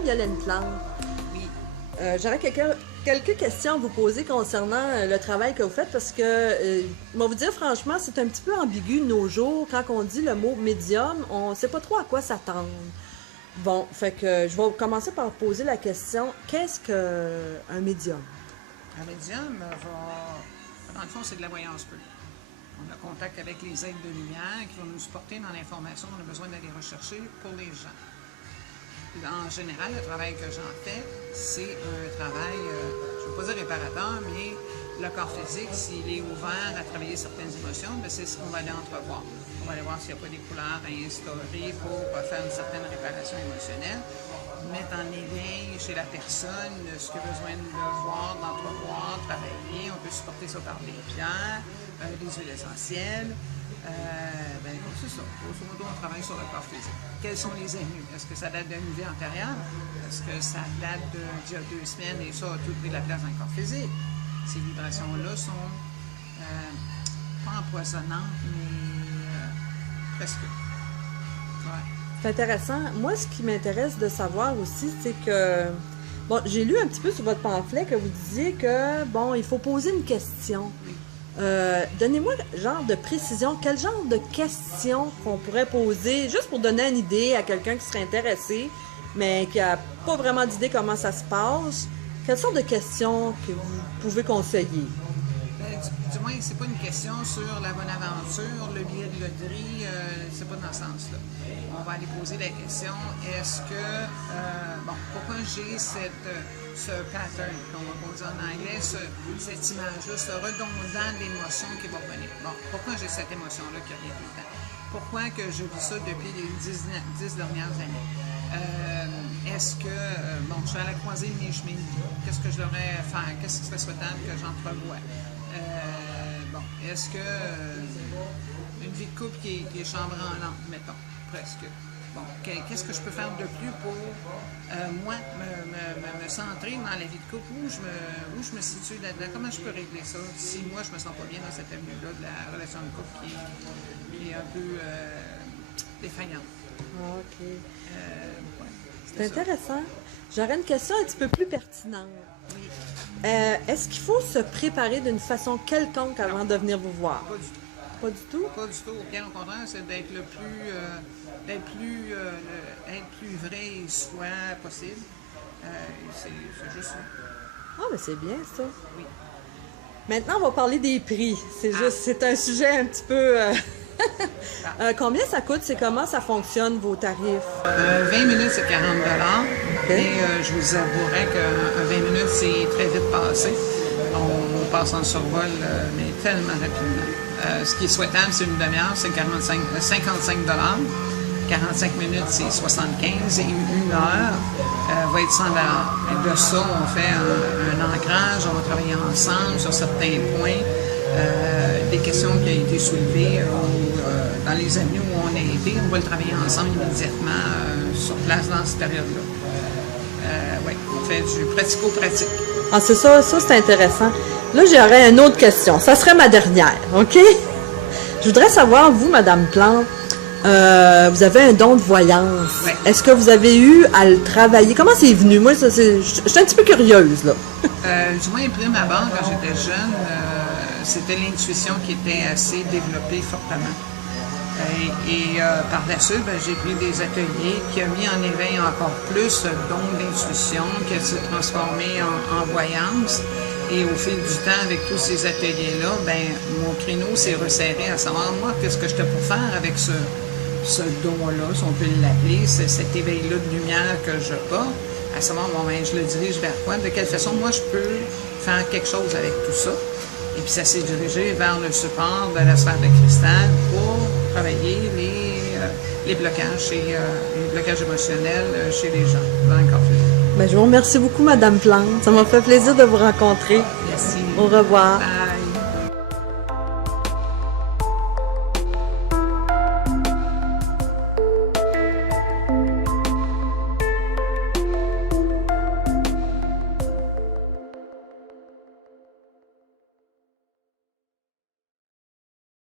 Madame Yolène Plante, Oui. j'aurais quelques questions à vous poser concernant le travail que vous faites parce que, je vais vous dire franchement, c'est un petit peu ambigu de nos jours. Quand on dit le mot médium, on ne sait pas trop à quoi s'attendre. Bon, fait que je vais commencer par poser la question, qu'est-ce qu'un médium? Un médium dans le fond, c'est de la voyance pure. On a contact avec les êtres de lumière qui vont nous supporter dans l'information qu'on a besoin d'aller rechercher pour les gens. En général, le travail que j'en fais, c'est un travail, je ne veux pas dire réparateur, mais le corps physique, s'il est ouvert à travailler certaines émotions, bien, c'est ce qu'on va aller entrevoir. On va aller voir s'il n'y a pas des couleurs à instaurer pour faire une certaine réparation émotionnelle, mettre en éveil chez la personne ce qu'il a besoin de voir, d'entrevoir, travailler. On peut supporter ça par des pierres, des huiles essentielles. C'est ça. Grosso modo, on travaille sur le corps physique. Quels sont les ennemis? Est-ce que ça date d'une vie antérieure? Est-ce que ça date d'il y a 2 semaines et ça a tout pris la place dans le corps physique? Ces vibrations-là sont pas empoisonnantes, mais presque. Ouais. C'est intéressant. Moi, ce qui m'intéresse de savoir aussi, c'est que, bon, j'ai lu un petit peu sur votre pamphlet que vous disiez que, bon, il faut poser une question. Donnez-moi genre de précision, quel genre de questions qu'on pourrait poser, juste pour donner une idée à quelqu'un qui serait intéressé, mais qui n'a pas vraiment d'idée comment ça se passe. Quelles sortes de questions que vous pouvez conseiller? Du moins, c'est pas une question sur la bonne aventure, le billet de loterie, c'est pas dans ce sens-là. On va aller poser la question, est-ce que, pourquoi j'ai ce pattern, comme on dit en anglais, cette image-là, ce redondant d'émotion qui va venir. Bon, pourquoi j'ai cette émotion-là qui revient tout le temps? Pourquoi que je vis ça depuis les 10 dernières années? Est-ce que, je suis à la croisée de mes chemins de vie. Qu'est-ce que je devrais faire? Qu'est-ce qui serait souhaitable que j'entrevoie? Est-ce que une vie de couple qui est chambranlante, mettons, presque. Bon, qu'est-ce que je peux faire de plus pour, moi, me centrer dans la vie de couple? Où je me situe là-dedans? Comment je peux régler ça si moi, je me sens pas bien dans cette avenue-là de la relation de couple qui est un peu défaillante? OK. Ouais, C'est intéressant. J'aurais une question un petit peu plus pertinente. Oui. Est-ce qu'il faut se préparer d'une façon quelconque avant de venir vous voir? Pas du tout. Pas du tout? Pas du tout. Bien au contraire, c'est d'être être plus vrai et soi possible. C'est juste ça. Ah, mais c'est bien ça. Oui. Maintenant, on va parler des prix. C'est un sujet un petit peu... combien ça coûte? C'est comment ça fonctionne, vos tarifs? 20 minutes, c'est 40 $. Okay. Et je vous avouerai que 20 minutes, c'est très vite passé. On passe en survol, mais tellement rapidement. Ce qui est souhaitable, c'est une demi-heure, c'est 55 $. 45 minutes, c'est 75 et une heure va être 100 $. Et de ça, on fait un ancrage, on va travailler ensemble sur certains points, des questions qui ont été soulevées dans les années où on a été. On va le travailler ensemble immédiatement sur place dans cette période-là. Oui, on fait du pratico-pratique. Ah, c'est ça, c'est intéressant. Là, j'aurais une autre question. Ça serait ma dernière, OK? Je voudrais savoir, vous, Madame Plante, vous avez un don de voyance. Oui. Est-ce que vous avez eu à le travailler? Comment c'est venu? Moi, je suis un petit peu curieuse, là. Du moins, prime abord, quand j'étais jeune, c'était l'intuition qui était assez développée fortement. Par la suite, j'ai pris des ateliers qui ont mis en éveil encore plus ce don d'intuition qui s'est transformé en voyance. Et au fil du temps, avec tous ces ateliers-là, mon créneau s'est resserré à savoir, moi, qu'est-ce que j'étais pour faire avec ce don-là, si on peut l'appeler, cet éveil-là de lumière que je porte, à savoir, je le dirige vers quoi, de quelle façon, moi, je peux faire quelque chose avec tout ça. Et puis, ça s'est dirigé vers le support de la sphère de cristal pour travailler les blocages les blocages émotionnels chez les gens dans le corps physique. Je vous remercie beaucoup, Madame Plante. Ça m'a fait plaisir de vous rencontrer. Merci. Au revoir. Bye.